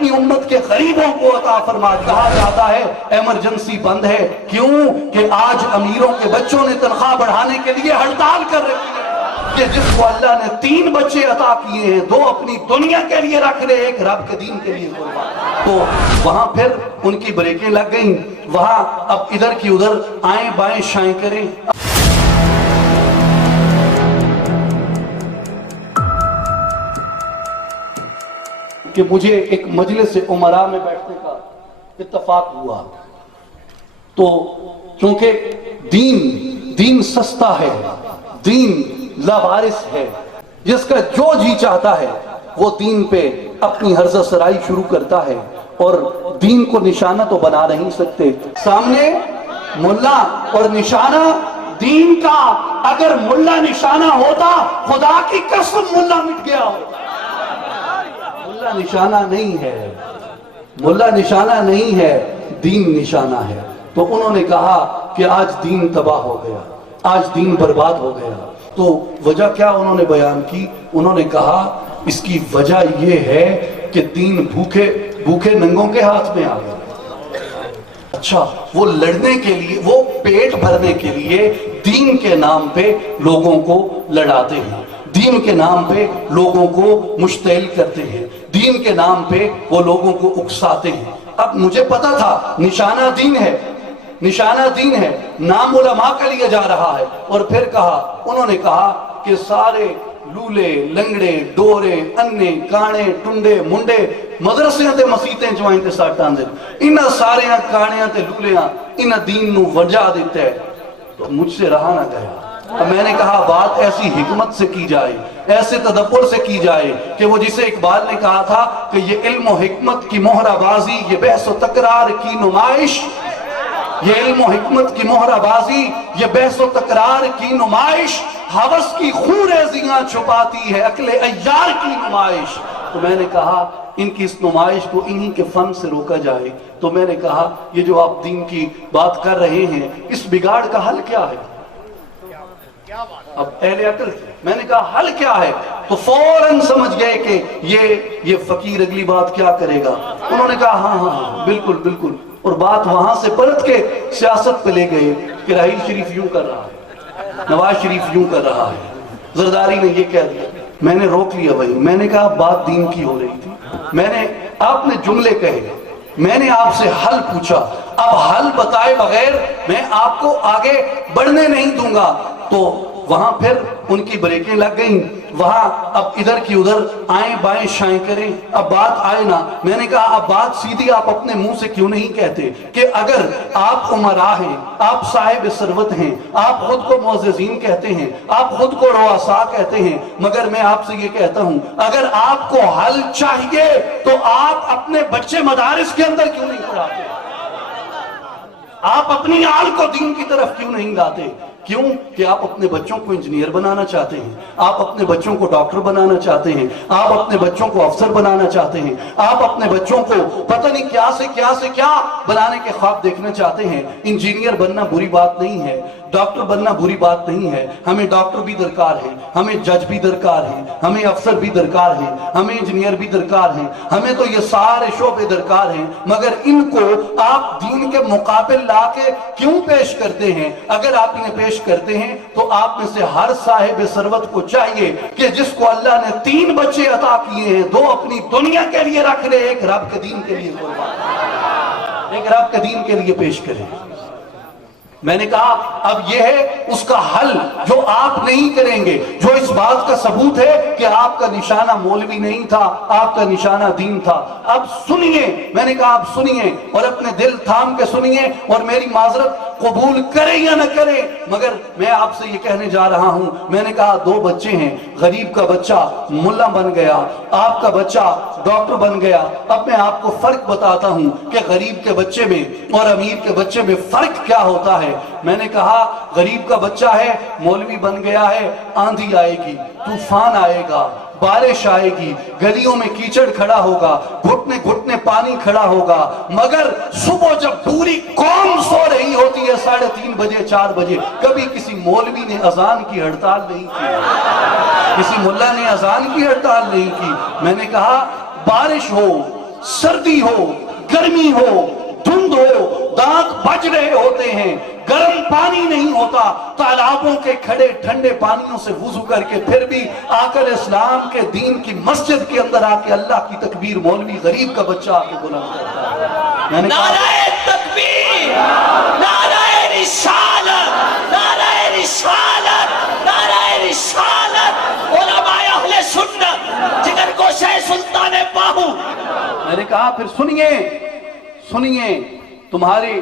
अपनी उम्मत के गरीबों को अता फरमा। कहा जाता है इमरजेंसी बंद है, क्यों कि आज अमीरों के बच्चों ने तनख्वाह बढ़ाने के लिए हड़ताल कर रखी है। कि जिसको अल्लाह ने 3 बच्चे अता किए हैं, 2 अपनी दुनिया के लिए रख ले, 1 रब के दीन के लिए कुर्बान। तो वहां फिर उनकी ब्रेकें लग गई, वहां अब इधर की उधर आए बाएं शाएं करें। कि मुझे एक मजलिस उमरा में बैठने का इत्तफाक हुआ, तो चूंकि दीन सस्ता है, दीन लावारिस है, जिसका जो जी चाहता है वो दीन पे अपनी हर्जा सराई शुरू करता है, और दीन को निशाना तो बना नहीं सकते। सामने मुल्ला और निशाना दीन का, अगर मुल्ला निशाना होता, खुदा की कसम मुल्ला मिट गया होता। मुल्ला निशाना नहीं है, मुल्ला निशाना नहीं है, दीन निशाना है। तो उन्होंने कहा कि आज दीन तबाह हो गया, आज दीन बर्बाद हो गया। तो वजह क्या उन्होंने बयान की? उन्होंने कहा इसकी वजह यह है कि दीन भूखे भूखे नंगों के हाथ में आ गया। अच्छा, वो लड़ने के लिए, वो पेट भरने के लिए दीन के नाम पे लोगों को लड़ाते हैं, दीन के नाम पे लोगों को मुश्तइल करते हैं, दीन के नाम पे वो लोगों को उकसाते हैं। अब मुझे पता था निशाना दीन है, निशाना दीन है, नाम उलमा का लिया जा रहा है। और फिर कहा, उन्होंने कहा कि सारे लूले लंगड़े डोरे अन्ने काने टुंडे मुंडे मदरसियां ते मसीतें च आइंदे साटां दे, इन्हां सारियां कानियां ते लूलियां इन्हां दीन नूं वजा दिता है। तो मुझसे रहा ना गया। अब मैंने कहा बात ऐसी हिकमत से की जाए, ऐसे तदब्बुर से की जाए कि वो जिसे इकबाल ने कहा था कि ये इल्म और हिकमत की मोहराबाजी, ये बहस और तकरार की नुमाइश, ये इल्म और हिकमत की मोहराबाजी, ये बहस और तकरार की नुमाइश हवस की खूरेज़ियां छुपाती है, अक्ले अय्यार की नुमाइश। तो मैंने कहा इनकी इस नुमाइश को इन्हीं के फन से रोका जाए। तो मैंने कहा ये जो आप दीन की बात कर रहे हैं, इस बिगाड़ का हल क्या है? अब अहले अक्ल, मैंने कहा हल क्या है? तो फौरन समझ गए कि ये फकीर अगली बात क्या करेगा। उन्होंने कहा हाँ हाँ हाँ बिल्कुल बिल्कुल, और बात वहां से पलट के सियासत पे ले गए कि राहील शरीफ यूं कर रहा है, नवाज शरीफ यूं कर रहा है, जरदारी ने ये कह दिया। मैंने रोक लिया भाई, मैंने कहा बात दीन की हो रही थी, मैंने आपने जुमले कहे, मैंने आपसे हल पूछा, अब हल बताए बगैर मैं आपको आगे बढ़ने नहीं दूंगा। तो वहां फिर उनकी ब्रेकें लग गई, वहां अब इधर की उधर आए बाएं शाएं करें, अब बात आए ना। मैंने कहा अब बात सीधी आप अपने मुंह से क्यों नहीं कहते कि अगर आप उमरा हैं, आप साहिब सरवत हैं, आप खुद को मुअज़्ज़िज़ीन कहते हैं, आप खुद को रुआसा कहते हैं, मगर मैं आपसे ये कहता हूं अगर आपको हल चाहिए तो आप अपने बच्चे मदारिस के अंदर क्यों नहीं पढ़ाते? आप अपनी आल को दीन की तरफ क्यों नहीं लाते? क्यों कि आप अपने बच्चों को इंजीनियर बनाना चाहते हैं, आप अपने बच्चों को डॉक्टर बनाना चाहते हैं, आप अपने बच्चों को अफसर बनाना चाहते हैं, आप अपने बच्चों को पता नहीं क्या से क्या बनाने के ख्वाब देखना चाहते हैं। इंजीनियर बनना बुरी बात नहीं है, डॉक्टर बनना बुरी बात नहीं है, हमें डॉक्टर भी दरकार है, हमें जज भी दरकार है, हमें अफसर भी दरकार है, हमें इंजीनियर भी दरकार है, हमें तो ये सारे शोबे दरकार हैं, मगर इनको आप दीन के मुकाबिल लाके क्यों पेश करते हैं? अगर आप इन्हें पेश करते हैं तो आप में से हर साहिब सरवत को चाहिए कि जिसको अल्लाह ने 3 बच्चे अता किए हैं, 2 अपनी दुनिया के लिए रख ले, 1 रब के दीन के लिए कुर्बान, 1 रब के दीन के लिए पेश करें। मैंने कहा अब यह है उसका हल जो आप नहीं करेंगे, जो इस बात का सबूत है कि आपका निशाना मौलवी नहीं था, आपका निशाना दीन था। अब सुनिए, मैंने कहा आप सुनिए और अपने दिल थाम के सुनिए और मेरी माजरत कबूल करे या न करे, मगर मैं आपसे ये कहने जा रहा हूं। मैंने कहा 2 बच्चे हैं, गरीब का बच्चा मुल्ला बन गया, आपका बच्चा डॉक्टर बन गया। अब मैं आपको फर्क बताता हूं कि गरीब के बच्चे में और अमीर के बच्चे में फर्क क्या होता है। मैंने कहा गरीब का बच्चा है, मौलवी बन गया है, आंधी आएगी, तूफान आएगा, बारिश आएगी, गलियों में कीचड़ खड़ा होगा, घुटने घुटने पानी खड़ा होगा, मगर सुबह जब पूरी कौम सो रही होती है 3:30 बजे 4 बजे, कभी किसी मौलवी ने अजान की हड़ताल नहीं की, किसी मुल्ला ने अजान की हड़ताल नहीं की। मैंने कहा बारिश हो, सर्दी हो, गर्मी हो, धुंध हो, दांत बज रहे होते हैं, गर्म पानी नहीं होता, तालाबों के खड़े ठंडे पानियों से वुजू करके फिर भी आकर इस्लाम के दीन की मस्जिद के अंदर आके अल्लाह की तकबीर मौलवी गरीब का बच्चा आके बुलंद करता है। नाराए तकबीर, नाराए रिसालत, नाराए रिसालत, नाराए रिसालत, उलमाए अहले सुन्नत, जिगर गोशे सुल्तान बाहू। मैंने कहा फिर सुनिए सुनिए, तुम्हारे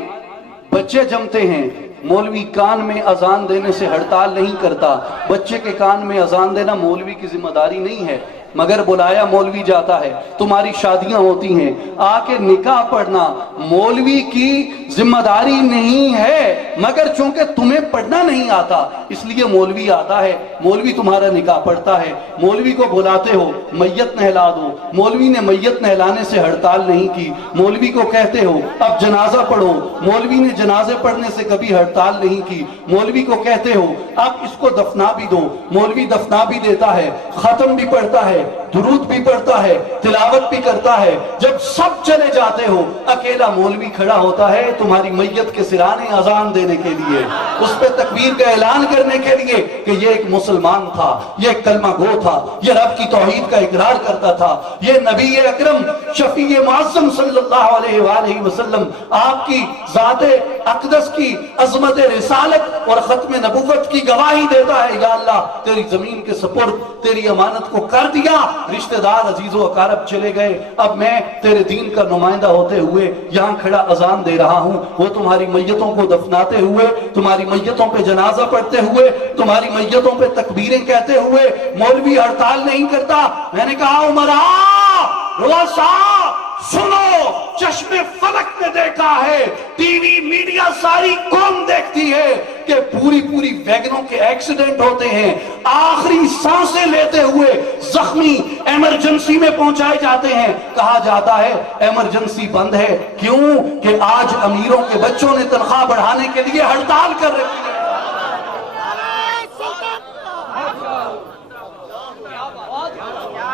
बच्चे जमते हैं, मौलवी कान में अजान देने से हड़ताल नहीं करता। बच्चे के कान में अजान देना मौलवी की जिम्मेदारी नहीं है, मगर बुलाया मौलवी जाता है। तुम्हारी शादियां होती हैं, आके निकाह पढ़ना मौलवी की जिम्मेदारी नहीं है, मगर चूंकि तुम्हें पढ़ना नहीं आता इसलिए मौलवी आता है। मौलवी तुम्हारा निकाह पढ़ता है, मौलवी को बुलाते हो मैयत नहला दो, मौलवी ने मैयत नहलाने से हड़ताल नहीं की। मौलवी को कहते हो अब जनाजा पढ़ो, मौलवी ने जनाजे पढ़ने से कभी हड़ताल नहीं की। मौलवी को कहते हो अब इसको दफना भी दो, मौलवी दफना भी देता है, खत्म भी पढ़ता है, दुरूद भी पढ़ता है, तिलावत भी करता है। जब सब चले जाते हो अकेला मौलवी खड़ा होता है तुम्हारी मैयत के सिराने अजान देने के लिए, उस पे तकबीर का ऐलान करने के लिए कि ये एक मुसलमान था, ये एक कलमा गो था, ये रब की तौहीद का इकरार करता था, ये नबी अकरम शफीए मुअज़्ज़म सल्लल्लाहु अलैहि वसल्लम आपकी ज़ाते अक़दस की अज़मत रिसालत और खत्म नबुव्वत की गवाही देता है। या अल्लाह तेरी जमीन के सपुर्द तेरी अमानत को कर दिया, रिश्तेदार अजीजों अकारब चले गए, अब मैं तेरे दीन का नुमाइंदा होते हुए यहाँ खड़ा अजान दे रहा हूँ। वो तुम्हारी मैयतों को दफनाते हुए, तुम्हारी मैयतों पे जनाजा पढ़ते हुए, तुम्हारी मैयतों पे तकबीरें कहते हुए मौलवी हड़ताल नहीं करता। मैंने कहा उमरा रोसा सुनो, चश्मे फलक ने देखा है, टीवी मीडिया सारी कौम देखती है कि पूरी पूरी वैगनों के एक्सीडेंट होते हैं, आखिरी सांसें लेते हुए जख्मी इमरजेंसी में पहुंचाए जाते हैं। कहा जाता है इमरजेंसी बंद है, क्यों कि आज अमीरों के बच्चों ने तनख्वाह बढ़ाने के लिए हड़ताल कर रखी है।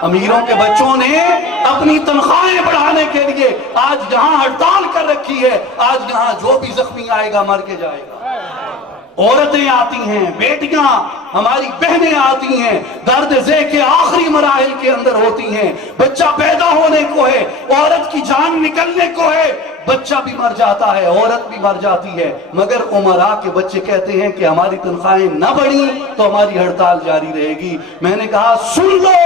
अमीरों के बच्चों ने अपनी तनख्वाहें बढ़ाने के लिए आज यहां हड़ताल कर रखी है। आज यहां जो भी जख्मी आएगा मर के जाएगा। औरतें आती हैं, बेटियां हमारी बहनें आती हैं, दर्द ज़े के आखिरी मराहिल के अंदर होती हैं। बच्चा पैदा होने को है, औरत की जान निकलने को है, बच्चा भी मर जाता है, औरत भी मर जाती है, मगर उमरा के बच्चे कहते हैं कि हमारी तनख्वाहें न बढ़ी तो हमारी हड़ताल जारी रहेगी। मैंने कहा सुन लो,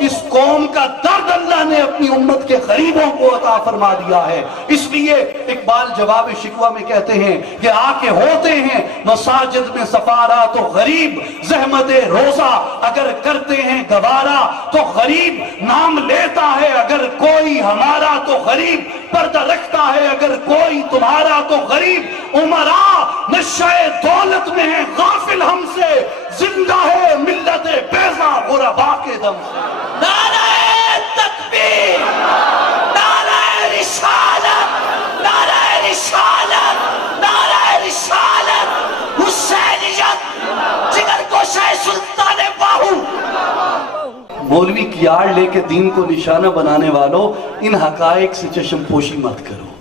इस कौम का दर्द अल्लाह ने अपनी उम्मत के गरीबों को अता फरमा दिया है। इसलिए इकबाल जवाब शिकवा में कहते हैं कि आके होते हैं मसाजिद में सफारा तो गरीब, ज़हमते रोजा अगर करते हैं गवारा तो गरीब, नाम लेता है अगर कोई हमारा तो गरीब, पर्दा रखता है अगर कोई तुम्हारा तो गरीब। उमरा नशे दौलत में है गाफिल हमसे, जिंदा है मिल्लत बैज़ा गुरबा के दम से। नाराए तकबीर, नाराए रिसालत, नाराए रिसालत, नाराए रिसालत, हुसैनियत, जिगर गोशे सुल्तान बाहू। मौलवी की आड़ लेके दीन को निशाना बनाने वालों, इन हकायक से चश्मपोशी मत करो।